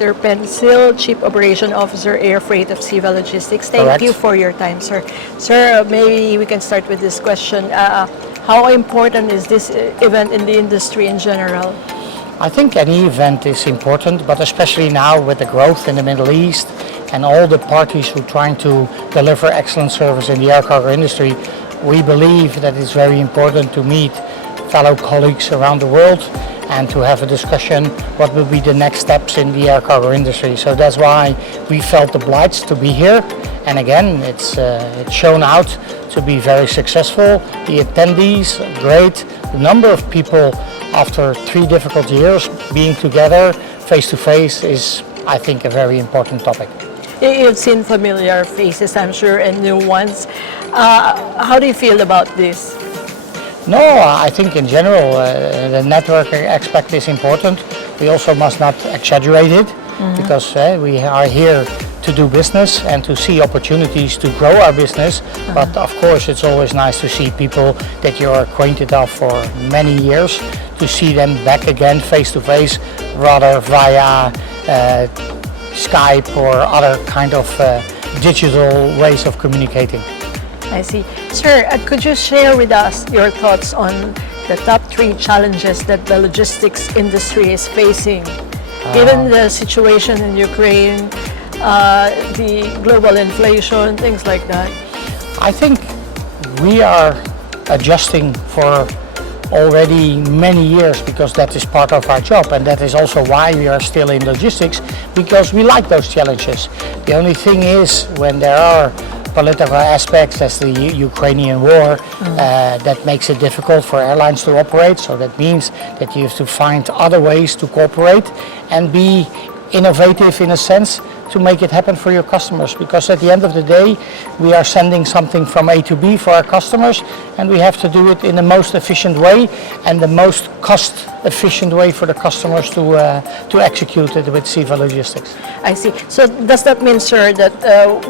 Mr. PENSEEL, Chief Operation Officer, Air Freight of Siva Logistics. Thank Correct. you for your time, sir. Sir, maybe we can start with this question. How important is this event in the industry in general? I think any event is important, but especially now with the growth in the Middle East and all the parties who are trying to deliver excellent service in the air cargo industry, we believe that it's very important to meet fellow colleagues around the world and to have a discussion what will be the next steps in the air cargo industry. So that's why we felt obliged to be here. And again, it's shown out to be very successful. The attendees, great. The number of people after 3 difficult years being together face to face is, I think, a very important topic. You've seen familiar faces, I'm sure, and new ones. How do you feel about this? No, I think in general the networking aspect is important. We also must not exaggerate it because we are here to do business and to see opportunities to grow our business. But of course it's always nice to see people that you're acquainted of for many years, to see them back again face to face rather via Skype or other kind of digital ways of communicating. I see. Sir, could you share with us your thoughts on the top 3 challenges that the logistics industry is facing, given the situation in Ukraine, the global inflation, things like that? I think we are adjusting for already many years because that is part of our job, and that is also why we are still in logistics, because we like those challenges. The only thing is when there are political aspects as the Ukrainian war, that makes it difficult for airlines to operate. So that means that you have to find other ways to cooperate and be innovative in a sense to make it happen for your customers, because at the end of the day we are sending something from A to B for our customers, and we have to do it in the most efficient way and the most cost efficient way for the customers to execute it with Siva Logistics. I see. So does that mean, sir, that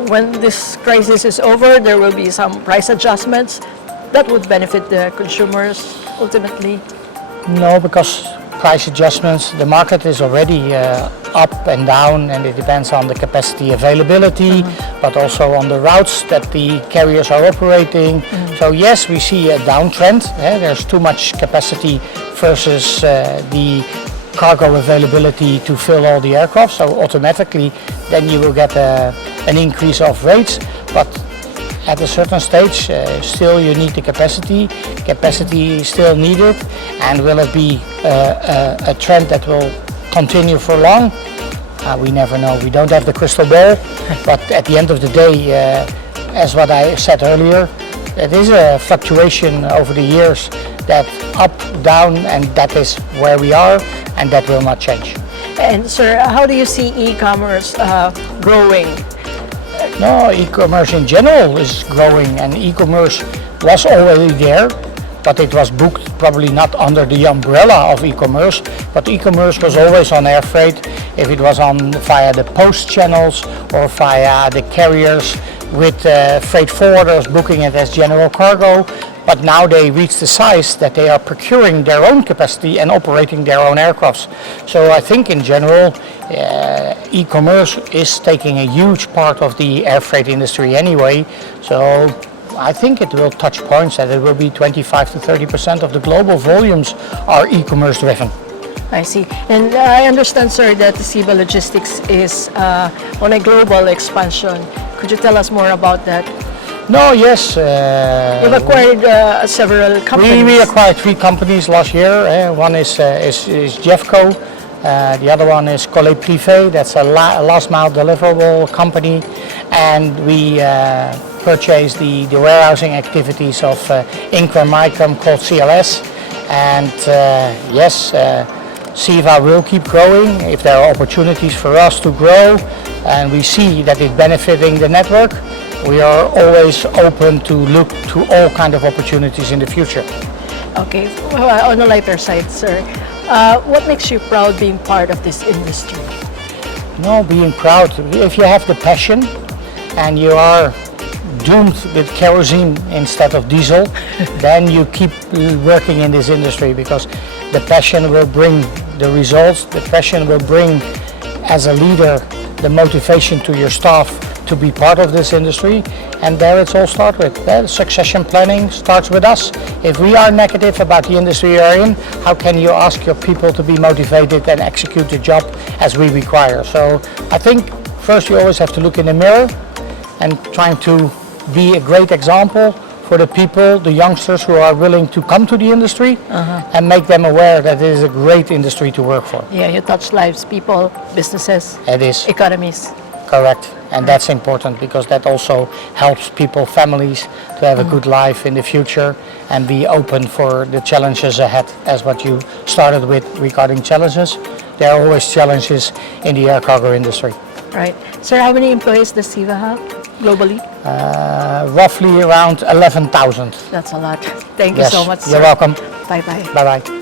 when this crisis is over there will be some price adjustments that would benefit the consumers ultimately? No, because price adjustments, the market is already up and down, and it depends on the capacity availability, but also on the routes that the carriers are operating. So yes, we see a downtrend. There's too much capacity versus the cargo availability to fill all the aircraft. So automatically then you will get an increase of rates, but at a certain stage still you need the capacity. Capacity is still needed, and will it be a trend that will continue for long? We never know. We don't have the crystal ball, but at the end of the day, as what I said earlier, it is a fluctuation over the years, that up, down, and that is where we are, and that will not change. And sir, how do you see e-commerce growing? No, e-commerce in general is growing, and e-commerce was already there, but it was booked probably not under the umbrella of e-commerce, but e-commerce was always on air freight, if it was on via the post channels or via the carriers with freight forwarders booking it as general cargo. But now they reach the size that they are procuring their own capacity and operating their own aircrafts. So I think in general e-commerce is taking a huge part of the air freight industry anyway. So I think it will touch points that it will be 25 to 30% of the global volumes are e-commerce driven. I see. And I understand, sir, that Siva Logistics is on a global expansion. Could you tell us more about that? No, yes. You've acquired several companies. We acquired 3 companies last year. One is Jeffco. The other one is Colis Privé. That's a last mile deliverable company. And we purchased the warehousing activities of Inca Microm called CLS. And yes, Siva will keep growing if there are opportunities for us to grow, and we see that it's benefiting the network. We are always open to look to all kind of opportunities in the future. Okay, on the lighter side, sir, what makes you proud being part of this industry? No, being proud, if you have the passion and you are doomed with kerosene instead of diesel, then you keep working in this industry, because the passion will bring the results, the passion will bring as a leader, the motivation to your staff to be part of this industry, and there it's all starts with. Succession planning starts with us. If we are negative about the industry you're in, how can you ask your people to be motivated and execute the job as we require? So I think first you always have to look in the mirror and trying to be a great example for the people, the youngsters who are willing to come to the industry, and make them aware that it is a great industry to work for. Yeah, you touch lives, people, businesses, It is. economies. Correct, and that's important because that also helps people, families, to have a good life in the future and be open for the challenges ahead. As what you started with regarding challenges, there are always challenges in the air cargo industry. Right. Sir, how many employees does SIVA have globally? Roughly around 11,000. That's a lot. Thank you Yes, so much, sir. you're welcome. Bye-bye. Bye-bye.